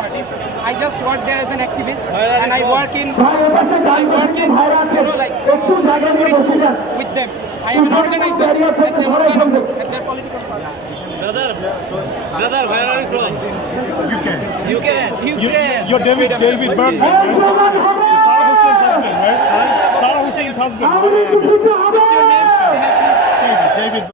parties. I just work there as an activist, and I work in like with them. I am an organizer at their political party. Brother, where are you from? Ukraine. You're David Bergman, right? Sarah Hussein's husband, right? Sarah Hussein's husband. What's your name? David.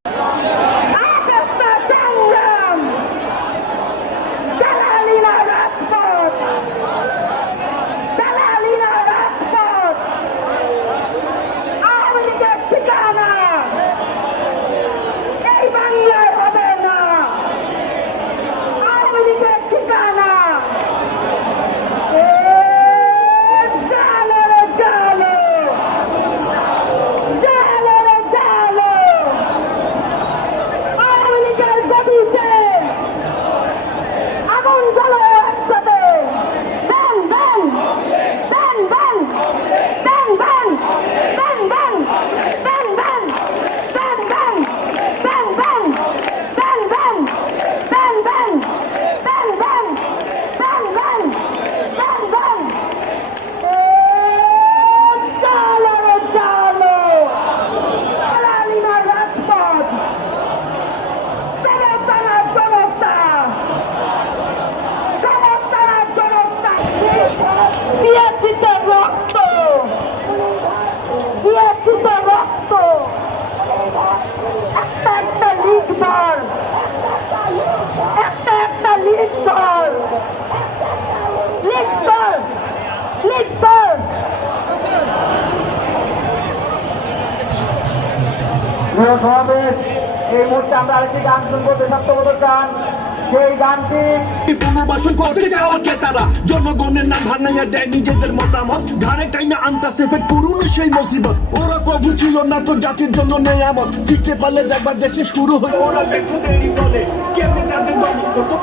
সমাবেশ এই মুহূর্তে আমরা আরেকটি গান শুনবো দেশাত্মবোধক গান। সেই গানটি পুনর্বাসন করতে চাওয়া ক্রেতারা জনগণের নাম ভাঙাইয়া দেয় নিজেদের মতামত ঘাড়ে টাইনা আনতাছে ফের পুরনো সেই মুসিবত ওরা প্রভু ছিল না তো জাতির জন্য নেয়ামত শিখতে পারলে দেখবার দেশে শুরু হয় ওরা দেখো দেরি বলে কেমনি তাদের দল করতো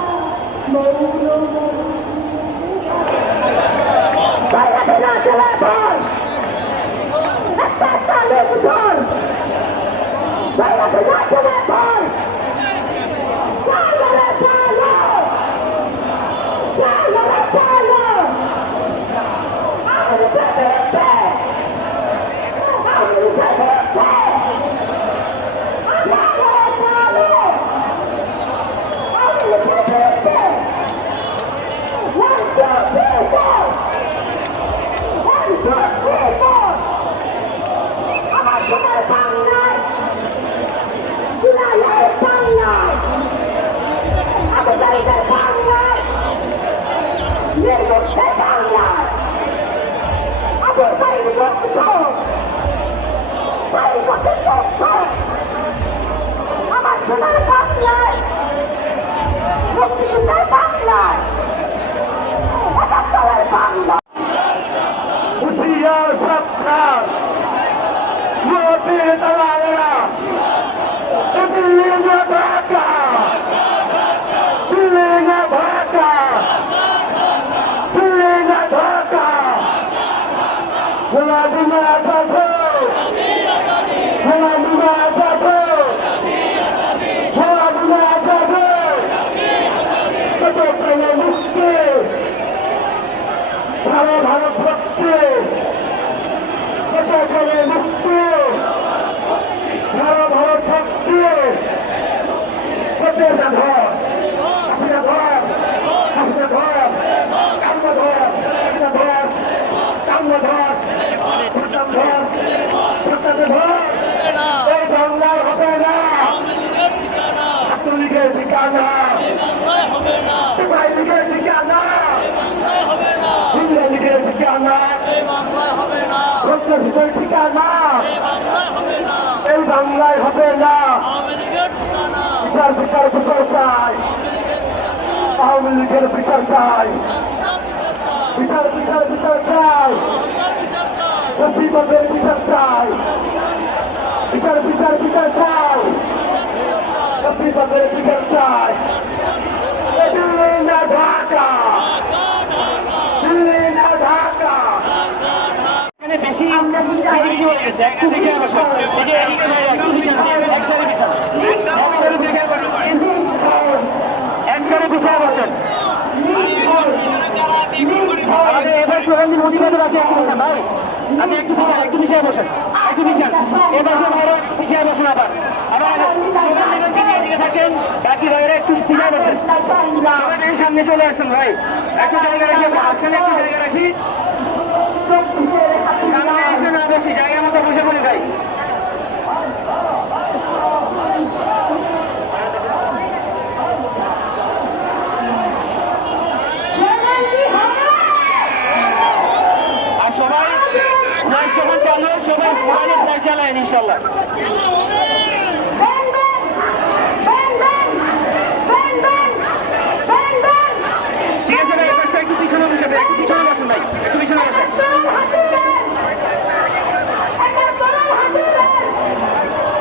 এই বাংলায় হবে না। বিচার বিচার বিচার চাই, আওয়ামী লীগের বিচার চাই, বিচার বিচার বিচার চাই, মুসিবতের বিচার চাই, বিচার বিচার বিচার চাই, মুসিবতের বিচার চাই। দিল্লি না ঢাকা, দিল্লি না ঢাকা। বেশি আমরা একটু বিচার বসা একসাথে বিচার বসেন। স্লোগান দিন অধিকার আছে একটু বসেন ভাই, আপনি একটু পিছিয়ে বসেন, একটু পিছিয়ে এ পাশে ভাইরা পিছিয়ে বসেন, আবার স্লোগান দিবেন তিনি এদিকে থাকেন, বাকি ভাইরা একটু পিছিয়ে বসেন, সবাই সামনে চলে আসেন ভাই, একটু জায়গা রাখি, মাঝখানে একটু জায়গা রাখি, সামনে এসে না বসি, জায়গা মতো বসে পড়ি ভাই। আর সবাই ফ্ল্যাশ যখন চালু সবাই মোবাইলে ফ্ল্যাশ জ্বালায় ইনশাল্লাহ। ঠিক আছে ভাই, এবার একটু পিছনে বসে, একটু পিছনে বসেন ভাই, একটু পিছনে বসেন।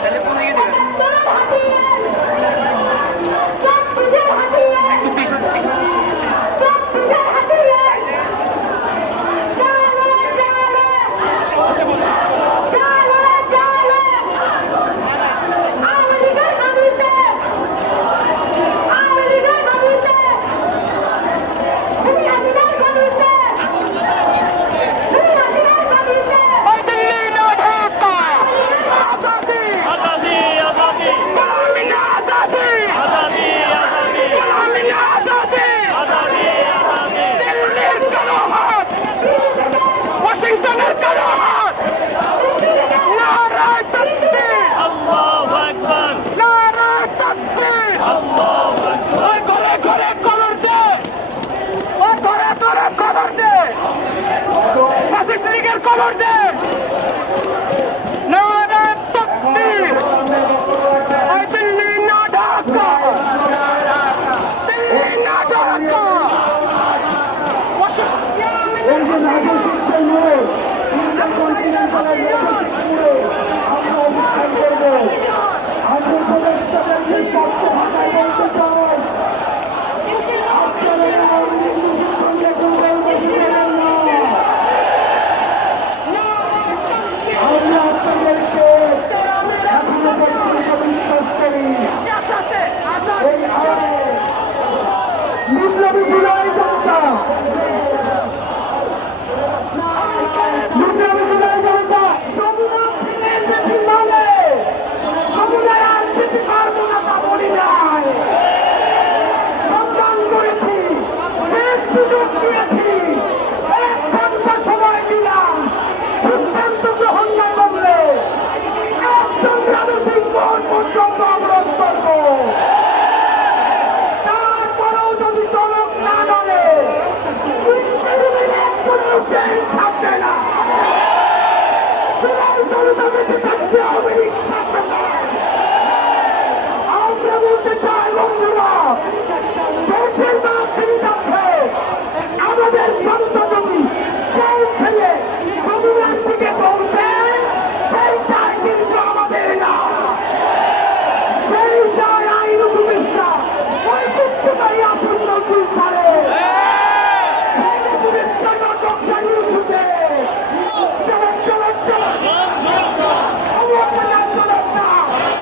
তাহলে কোন দিকে দিবেন? একটু পিছনে খবর দে, নারা তাকবীর, ওই দিল্লি না ঢাকা, দিল্লি না ঢাকা। সুযোগ দিয়েছে